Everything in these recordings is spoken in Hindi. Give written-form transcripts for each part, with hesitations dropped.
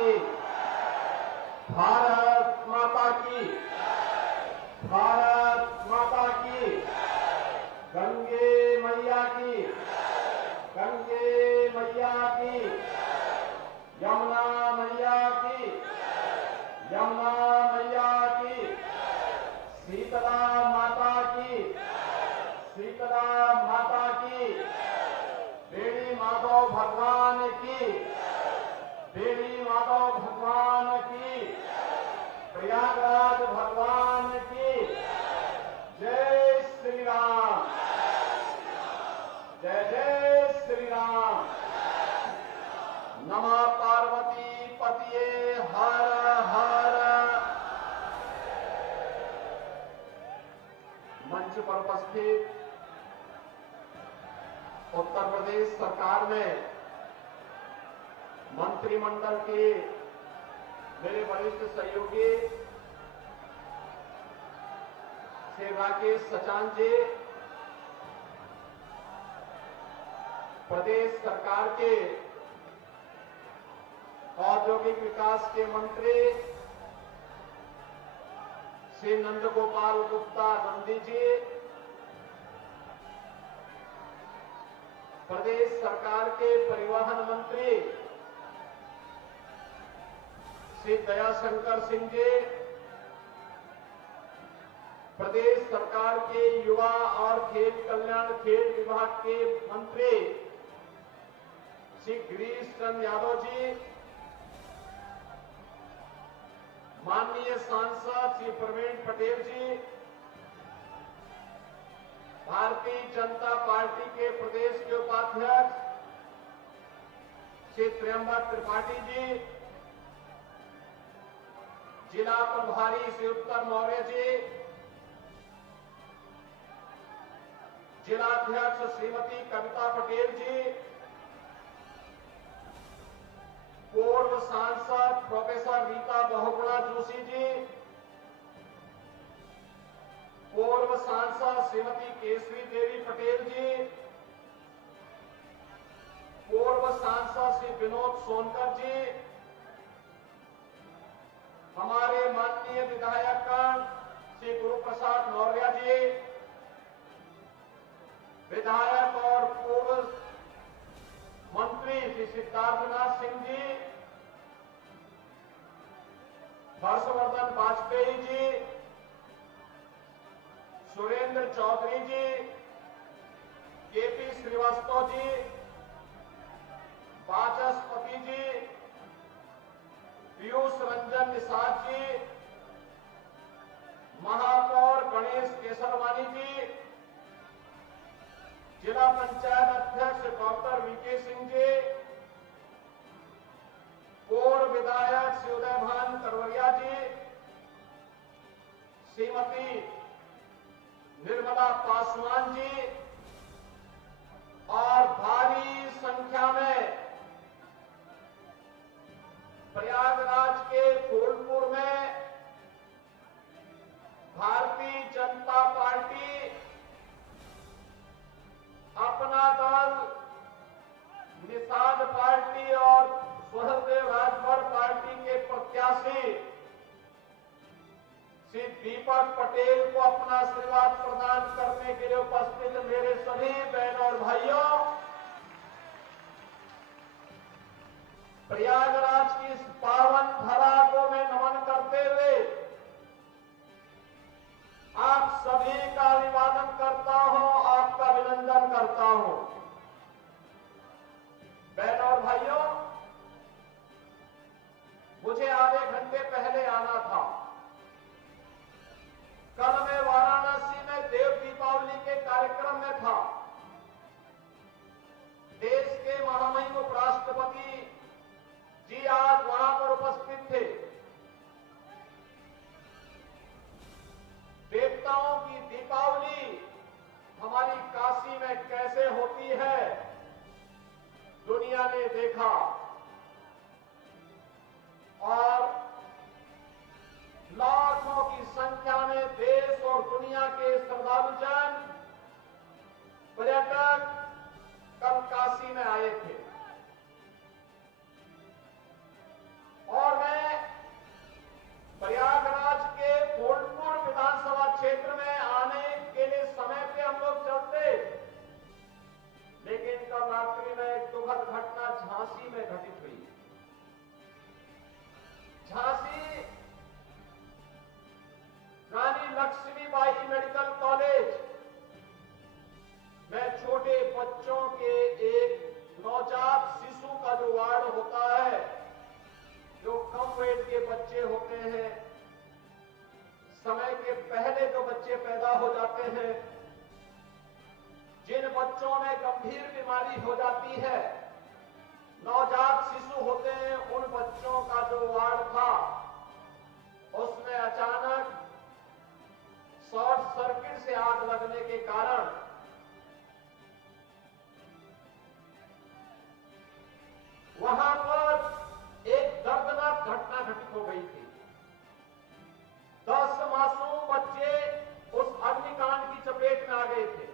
की, भारत माता की, भारत माता की, गंगे मैया की, गंगे मैया की, यमुना मैया की, यमुना मैया की, शीतला माता की, शीतला माता की, बेड़ी माधव भगवान की, बेड़ी माधव भगवान की, प्रयागराज भगवान की। जय श्री राम, जय जय श्री राम। नमः पार्वती पतिये हर हर। मंच पर उपस्थित उत्तर प्रदेश सरकार में मंत्रिमंडल के मेरे वरिष्ठ सहयोगी श्री राकेश सचान जी, प्रदेश सरकार के औद्योगिक विकास के मंत्री श्री नंदगोपाल गुप्ता नंदी जी, प्रदेश सरकार के परिवहन मंत्री श्री दयाशंकर सिंह जी, प्रदेश सरकार के युवा और खेल कल्याण खेल विभाग के मंत्री श्री गिरीश चंद्र यादव जी, माननीय सांसद श्री प्रवीण पटेल जी, भारतीय जनता पार्टी के प्रदेश के उपाध्यक्ष श्री त्र्यंबक त्रिपाठी जी, जिला प्रभारी श्री उत्तर मौर्य जी, जिलाध्यक्ष श्रीमती कविता पटेल जी, पूर्व सांसद प्रोफेसर रीता बहुगुणा जोशी जी, पूर्व सांसद श्रीमती केसरी देवी पटेल जी, पूर्व सांसद श्री विनोद सोनकर जी, हमारे माननीय विधायकगण श्री गुरुप्रसाद मौर्य जी, विधायक और पूर्व मंत्री श्री सिद्धार्थनाथ सिंह जी, हर्षवर्धन वाजपेयी जी, सुरेंद्र चौधरी जी, केपी श्रीवास्तव जी, वाचस्पति जी, पीयूष रंजन निषाद जी, महापौर गणेश केसरवानी जी, जिला पंचायत अध्यक्ष डॉक्टर वीके सिंह जी, पूर्व विधायक श्री उदयभान करवरिया जी, श्रीमती निर्मला पासवान जी और भारी संख्या में प्रयागराज के फूलपुर में भारतीय जनता पार्टी अपना दल, निषाद पार्टी और स्वहदेव राजभर पार्टी के प्रत्याशी श्री दीपक पटेल को अपना आशीर्वाद प्रदान करने के लिए उपस्थित मेरे सभी बहनों और भाइयों, प्रयागराज की इस पावन धरा को मैं नमन करते हुए आप सभी का अभिवादन करता हूं, आपका अभिनंदन करता हूं। बहनों और भाइयों, मुझे आधे घंटे पहले आना था। कल मैं वाराणसी में देव दीपावली के कार्यक्रम में था। देश के महामहिम उपराष्ट्रपति जी आज वहां पर उपस्थित थे। देवताओं की दीपावली हमारी काशी में कैसे होती है, दुनिया ने देखा और हैं, समय के पहले जो बच्चे पैदा हो जाते हैं, जिन बच्चों में गंभीर बीमारी हो जाती है, नवजात शिशु होते हैं, उन बच्चों का जो वार्ड था उसमें अचानक शॉर्ट सर्किट से आग लगने के कारण वहां पर एक दर्दनाक घटना घटित हो गई थी। 10 मासूम बच्चे उस अग्निकांड की चपेट में आ गए थे।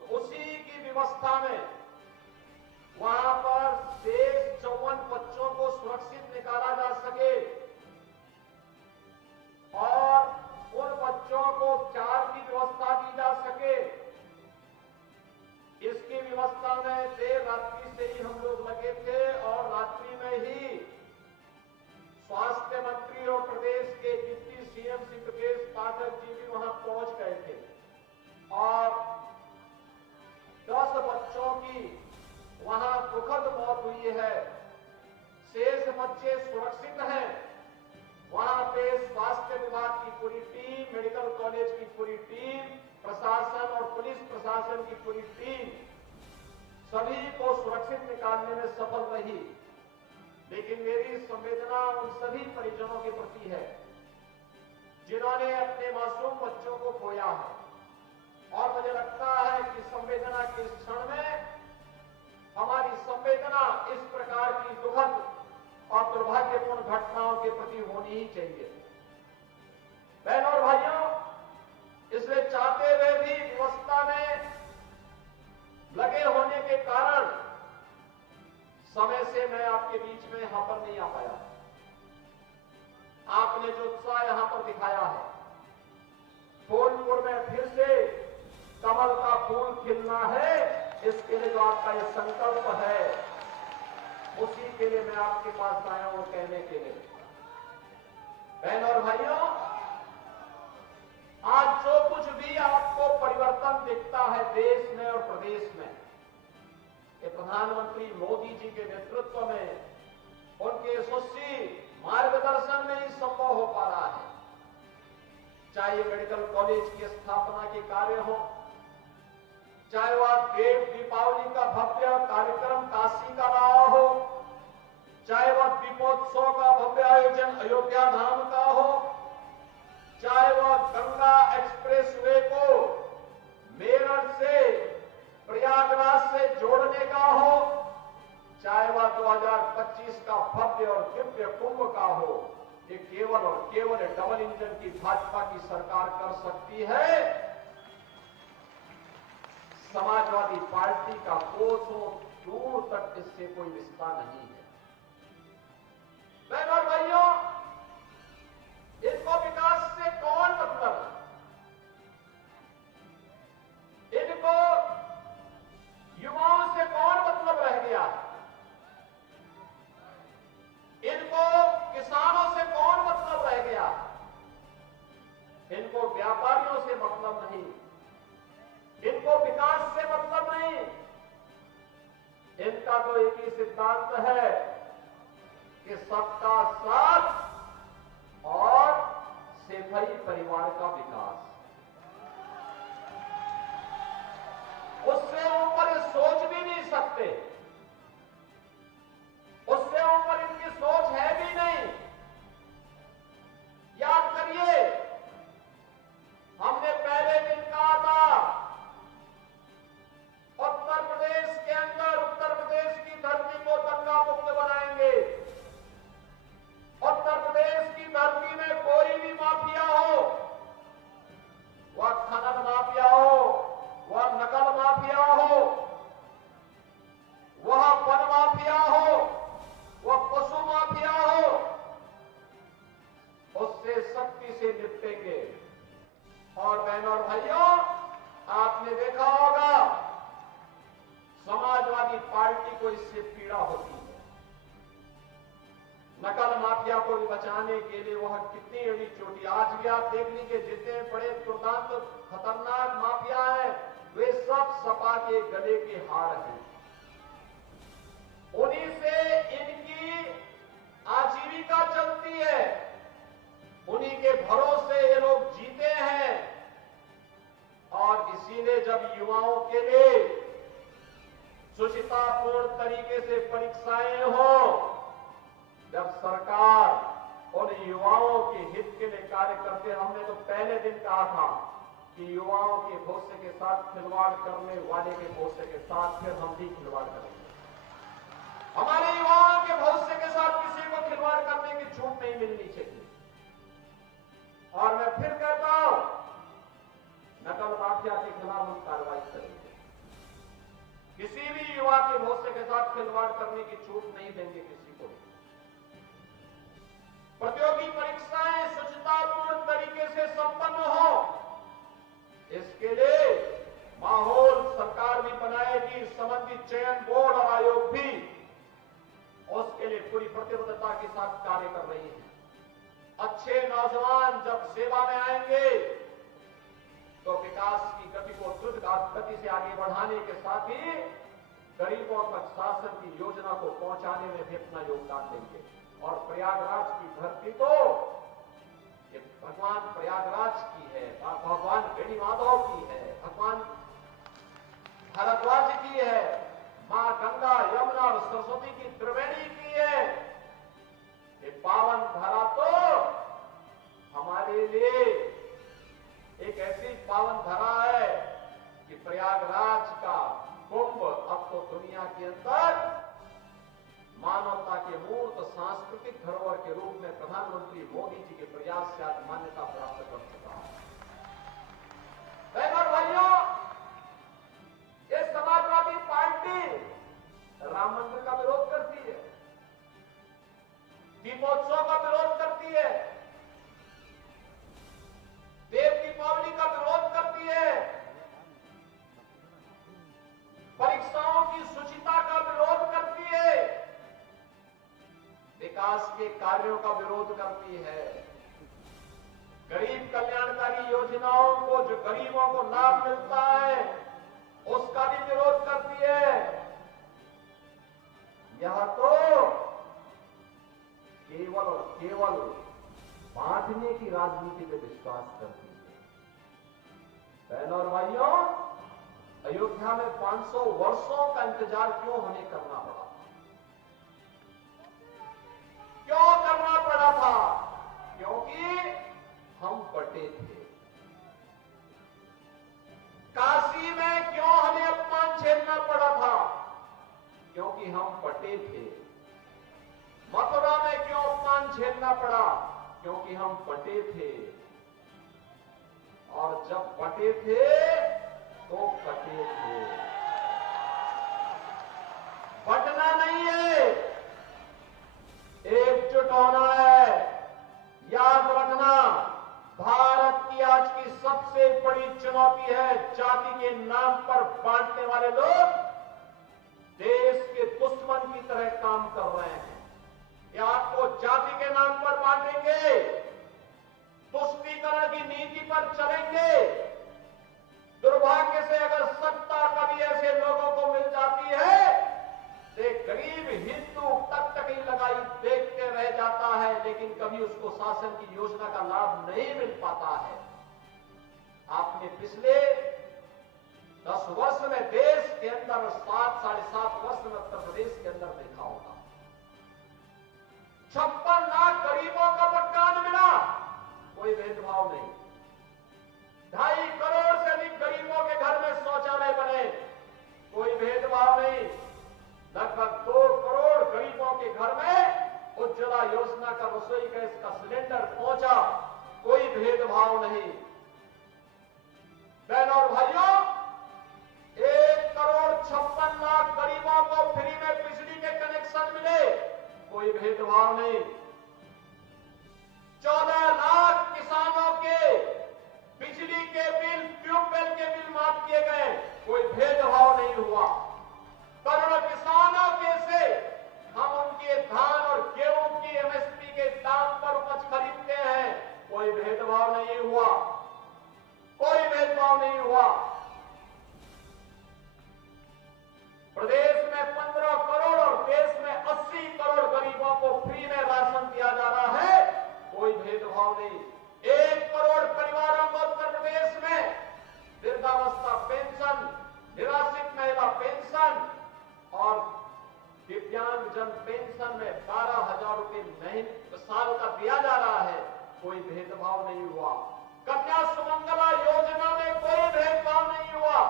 तो उसी की व्यवस्था में वहां पर शेष 54 बच्चों को सुरक्षित निकाला जा सके और उन बच्चों को उपचार की व्यवस्था की जा सके, इसकी व्यवस्था में देर रात्रि से ही हम लोग लगे थे और रात्रि में ही स्वास्थ्य मंत्री और प्रदेश के डिप्टी सीएम श्री ब्रजेश पाठक जी भी वहां पहुंच गए थे और 10 बच्चों की वहां दुखद मौत हुई है। शेष बच्चे सुरक्षित हैं। वहां पे स्वास्थ्य विभाग की पूरी टीम, मेडिकल कॉलेज की पूरी टीम, प्रशासन और पुलिस प्रशासन की पूरी टीम सभी को सुरक्षित निकालने में सफल रही। लेकिन मेरी संवेदना उन सभी परिजनों के प्रति है जिन्होंने अपने मासूम बच्चों को खोया है और मुझे लगता है कि संवेदना के इस क्षण में हमारी संवेदना इस प्रकार की दुखद और दुर्भाग्यपूर्ण घटनाओं के प्रति होनी ही चाहिए। बहनों और भाइयों, इसलिए चाहते हुए भी व्यवस्था में लगे होने के कारण समय से मैं आपके बीच में यहां पर नहीं आ पाया। आपने जो उत्साह यहां पर दिखाया है, फूलपुर में फिर से कमल का फूल खिलना है, इसके लिए जो आपका ये संकल्प है, उसी के लिए मैं आपके पास आया हूं कहने के लिए। बहनों और भाइयों, आज जो कुछ भी आपको परिवर्तन दिखता है देश में और प्रदेश में, ये प्रधानमंत्री मोदी जी के नेतृत्व में, उनके यशस्वी मार्गदर्शन में ही संभव हो पा रहा है। चाहे ये मेडिकल कॉलेज की स्थापना के कार्य हो, चाहे वह देव दीपावली का भव्य कार्यक्रम काशी का रहा हो, चाहे वह दीपोत्सव का भव्य आयोजन अयोध्या धाम का हो, चाहे वह गंगा एक्सप्रेसवे को मेरठ से प्रयागराज से जोड़ने का हो, चाहे वह 2025 का भव्य और दिव्य कुंभ का हो, ये केवल और केवल डबल इंजन की भाजपा की सरकार कर सकती है। समाजवादी पार्टी का कोसों दूर तक इससे कोई रिश्ता नहीं है। बहनों और भाइयों, इनको विकास से कौन मतलब है? इनको युवाओं से कौन मतलब रह गया? इनको किसानों से कौन मतलब रह गया? इनको व्यापारियों से मतलब नहीं, इनको विकास से मतलब नहीं। इनका तो एक ही सिद्धांत है कि सबका साथ और सेठई परिवार का विकास। उससे ऊपर ये सोच भी नहीं सकते, उससे ऊपर इनकी सोच है भी नहीं। याद करिए, हमने पहले दिन कहा था उत्तर प्रदेश के अंदर, उत्तर प्रदेश की धरती को दंगा मुक्त बनाएंगे। उत्तर प्रदेश की धरती में कोई भी माफिया हो, वह खनन माफिया हो, वह नकल माफिया हो, वह वन माफिया हो, वह पशु माफिया हो, उससे सख्ती से निपटेंगे। और बहनों और भाइयों, आपने देखा होगा समाजवादी पार्टी को इससे पीड़ा होती है। नकल माफिया को भी बचाने के लिए वह कितनी बड़ी चोटी, आज भी आप देख लीजिए, जितने बड़े दुर्दांत खतरनाक माफिया हैं, वे सब सपा के गले के हार हैं। उन्हीं से इनकी आजीविका चलती है। युवाओं के लिए शुचितापूर्ण तरीके से परीक्षाएं हो, जब सरकार उन युवाओं के हित के लिए कार्य करते, हमने तो पहले दिन कहा था कि युवाओं के भविष्य के साथ खिलवाड़ करने वाले के भविष्य के साथ फिर हम भी खिलवाड़ करेंगे। हमारे युवाओं के भविष्य के साथ किसी को खिलवाड़ करने की छूट नहीं मिलनी चाहिए। और मैं फिर कहता हूं, नकल माफिया के खिलाफ हम कार्रवाई करेंगे। किसी भी युवा के भविष्य के साथ खिलवाड़ करने की छूट नहीं देंगे किसी को। प्रतियोगी परीक्षाएं शुचितापूर्ण तरीके से संपन्न हो, इसके लिए माहौल सरकार भी बनाएगी, संबंधित चयन बोर्ड और आयोग भी उसके लिए पूरी प्रतिबद्धता के साथ कार्य कर रही है। अच्छे नौजवान जब सेवा में आएंगे तो विकास की गति को द्रुत गति से आगे बढ़ाने के साथ ही गरीबों तक शासन की योजना को पहुंचाने में भी अपना योगदान देंगे। और प्रयागराज की धरती तो ये भगवान प्रयागराज की है, भगवान वेणी माधव की है, भगवान भारद्वाज की है, मां गंगा यमुना और सरस्वती की त्रिवेणी की है। ये पावन धरा तो हमारे लिए एक ऐसी पावन धरा है कि प्रयागराज का कुंभ अब तो दुनिया के अंदर मानवता के मूर्त सांस्कृतिक धरोहर के रूप में प्रधानमंत्री मोदी जी के प्रयास से आज मान्यता प्राप्त कर चुका है। बहनों और भाइयों, ये समाजवादी पार्टी राम मंदिर का विरोध करती है, दीपोत्सव का विरोध करती है, देव दीपावली का विरोध करती है, परीक्षाओं की शुचिता का विरोध करती है, विकास के कार्यों का विरोध करती है, गरीब कल्याणकारी योजनाओं को, जो गरीबों को लाभ मिलता है, उसका भी विरोध करती है। यह तो केवल और केवल बांटने की राजनीति पे विश्वास करती है। बहनों और भाइयों, अयोध्या में 500 वर्षों का इंतजार क्यों हमें करना पड़ा? क्यों करना पड़ा था? क्योंकि हम बटे थे। काशी में क्यों हमें अपमान झेलना पड़ा था? क्योंकि हम बटे थे। मथुरा में क्यों अपमान झेलना पड़ा? क्योंकि हम बटे थे। और जब बटे थे तो कटे थे। बटना नहीं है, एकजुट होना है। याद रखना, भारत की आज की सबसे बड़ी चुनौती है जाति के नाम पर बांटने वाले लोग देश के दुश्मन की तरह काम कर रहे हैं। ये आपको जाति के नाम पर बांटेंगे, तुष्टीकरण की नीति पर चलेंगे। दुर्भाग्य से अगर सत्ता कभी ऐसे लोगों को मिल जाती है तो गरीब हिंदू तक ही लगाई देखते रह जाता है, लेकिन कभी उसको शासन की योजना का लाभ नहीं मिल पाता है। आपने पिछले 10 वर्ष में देश के अंदर 7 साढ़े 7 वर्ष में उत्तर प्रदेश के अंदर देखा होगा, 56 लाख गरीबों का मकान मिला, कोई भेदभाव नहीं। 2.5 करोड़ से अधिक गरीबों के घर में शौचालय बने, कोई भेदभाव नहीं। लगभग 2 करोड़ गरीबों के घर में उज्ज्वला योजना का रसोई गैस का सिलेंडर पहुंचा, कोई भेदभाव नहीं। बहनों और भाइयों, 1 करोड़ 56 लाख गरीबों को फ्री में बिजली के कनेक्शन मिले, कोई भेदभाव नहीं। 14 लाख किसानों के बिजली के बिल, ट्यूबवेल के बिल माफ किए गए, कोई भेदभाव नहीं हुआ। करोड़ों किसानों के से हम उनके धान और गेहूं की एमएसपी के दाम पर उपज खरीदते हैं, कोई भेदभाव नहीं हुआ, कोई भेदभाव नहीं हुआ। प्रदेश में 15 करोड़ और देश में 80 करोड़ गरीबों को फ्री में राशन दिया जा रहा है, कोई भेदभाव नहीं। 1 करोड़ परिवारों को उत्तर प्रदेश में वृद्धावस्था पेंशन नहीं साल का दिया जा रहा है, कोई भेदभाव नहीं हुआ। कन्या सुमंगला योजना में कोई भेदभाव नहीं हुआ।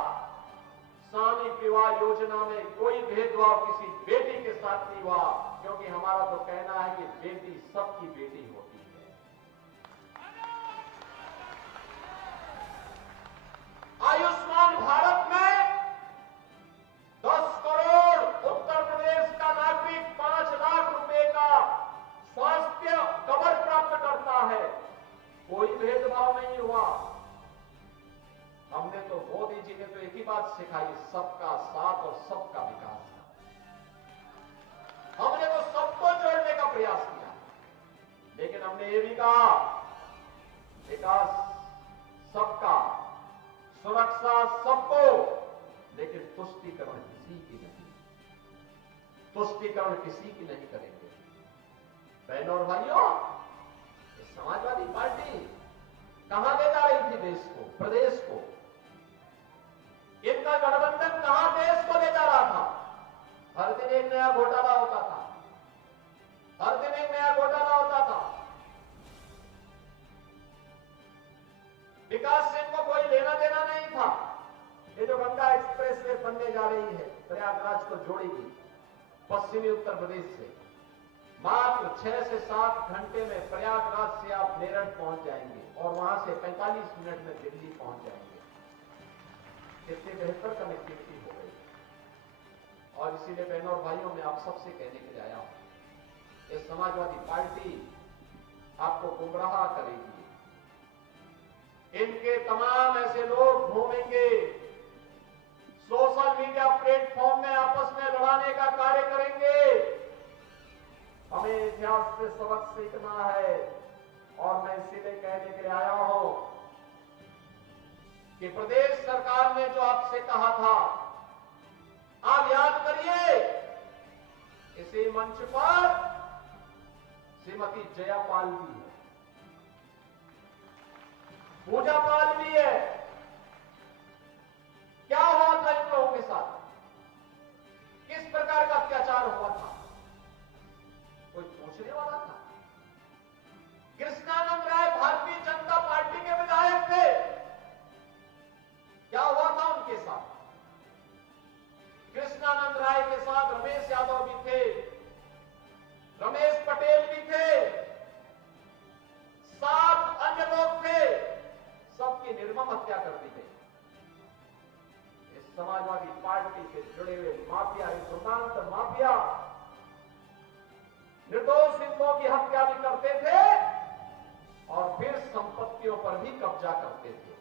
स्वामी विवाह योजना में कोई भेदभाव किसी बेटी के साथ नहीं हुआ, क्योंकि हमारा तो कहना है कि बेटी सबकी बेटी होती है। आयुष्मान भारत में 10 करोड़ उत्तर प्रदेश का नागरिक 5 लाख रुपए का स्वास्थ्य कवर प्राप्त करता है, कोई भेदभाव नहीं हुआ। हमने तो मोदी जी ने तो एक ही बात सिखाई, सबका साथ और सबका विकास का। हमने तो सबको जोड़ने का प्रयास किया, लेकिन हमने ये भी कहा विकास सबका, सुरक्षा सबको, लेकिन तुष्टीकरण किसी की नहीं, तुष्टीकरण किसी की नहीं करेंगे। बहनों और भाइयों, समाजवादी पार्टी कहां ले जा रही थी देश को, प्रदेश को? इनका गठबंधन कहां देश को ले जा रहा था? हर दिन एक नया घोटाला होता था, हर दिन एक नया घोटाला होता था। विकास से इनको कोई लेना देना नहीं था। ये जो गंगा एक्सप्रेस वे बनने जा रही है, प्रयागराज को जोड़ेगी पश्चिमी उत्तर प्रदेश से, मात्र 6 से 7 घंटे में प्रयागराज से आप मेरठ पहुंच जाएंगे और वहां से 45 मिनट में दिल्ली पहुंच जाएंगे। कितनी बेहतर कनेक्टिविटी हो गई। और इसीलिए बहनों और भाइयों, मैं आप सबसे कहने के लिए आया हूं, ये समाजवादी पार्टी आपको गुमराह करेगी। इनके तमाम ऐसे लोग घूमेंगे, सोशल मीडिया प्लेटफॉर्म में आपस में लड़ाने का कार्य करेंगे। हमें इतिहास से सबक सीखना है, और मैं इसीलिए कहने के लिए आया हूं कि प्रदेश सरकार ने जो आपसे कहा था, आप याद करिए, इसी मंच पर श्रीमती जयापाल भी है, पूजा पाल भी है। क्या हुआ था इन लोगों के साथ? किस प्रकार का अत्याचार हुआ था? कोई पूछने वाला था? कृष्णानंद राय भारतीय जनता पार्टी के विधायक थे, क्या हुआ था उनके साथ? कृष्णानंद राय के साथ रमेश यादव भी थे, रमेश पटेल भी थे, 7 अन्य लोग थे, सबकी निर्मम हत्या कर दी गई। इस समाजवादी पार्टी से जुड़े हुए माफिया, इस दुर्दांत माफिया निर्दोष हिंदुओं की हत्या भी करते थे और फिर संपत्तियों पर भी कब्जा करते थे,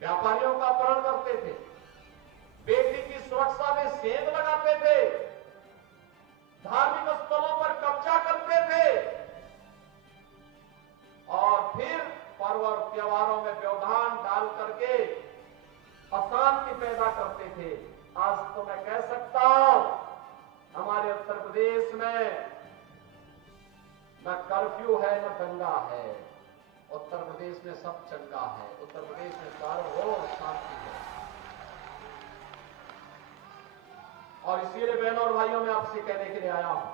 व्यापारियों का अपहरण करते थे, बेटी की सुरक्षा में सेंध लगाते थे, धार्मिक स्थलों पर कब्जा करते थे और फिर पर्व और त्योहारों में व्यवधान डाल करके अशांति पैदा करते थे। आज तो मैं कह सकता हूं, हमारे उत्तर प्रदेश में न कर्फ्यू है न दंगा है, उत्तर प्रदेश में सब चंगा है, उत्तर प्रदेश में सार्वभौम शांति है। और इसीलिए बहनों और भाइयों, मैं आपसे कहने के लिए आया हूं,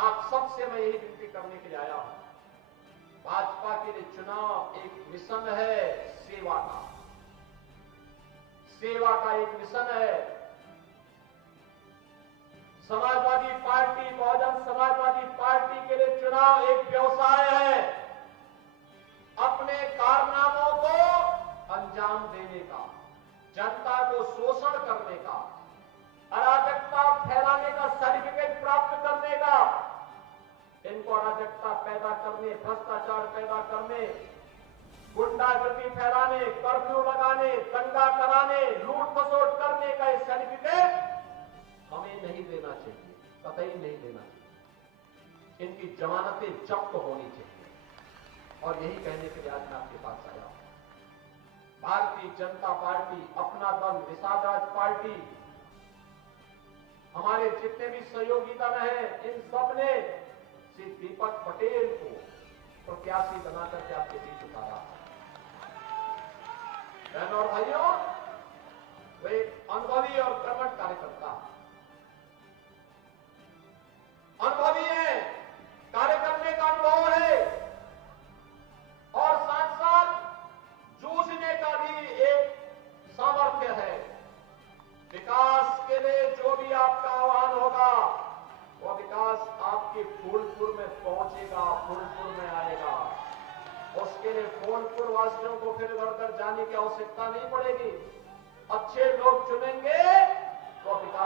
आप सबसे मैं यही विनती करने के लिए आया हूं, भाजपा के लिए चुनाव एक मिशन है, सेवा का, सेवा का एक मिशन है। समाजवादी पार्टी, बहुजन समाजवादी पार्टी के लिए चुनाव एक व्यवसाय है, अपने कारनामों को अंजाम देने का, जनता को शोषण करने का, अराजकता फैलाने का सर्टिफिकेट प्राप्त करने का, इनको अराजकता पैदा करने, भ्रष्टाचार पैदा करने, गुंडागर्दी फैलाने, कर्फ्यू लगाने, दंगा कराने, लूट खसोट करने का ये सर्टिफिकेट हमें नहीं देना चाहिए, कतई नहीं देना चाहिए। इनकी जमानतें जब्त होनी चाहिए। और यही कहने के लिए आज मैं आपके पास आया हूं। भारतीय जनता पार्टी, अपना दल, निषाद राज पार्टी, हमारे जितने भी सहयोगी दल हैं, इन सब ने श्री दीपक पटेल को प्रत्याशी बनाकर के आपके बीच उतारा। बहनों और भाइयों, वे अनुभवी और कर्मठ कार्यकर्ता, अनुभवी पहुंचेगा, फूलपुर में आएगा। उसके लिए फूलपुर वासियों को फिर इधर उधर जाने की आवश्यकता नहीं पड़ेगी। अच्छे लोग चुनेंगे तो विकास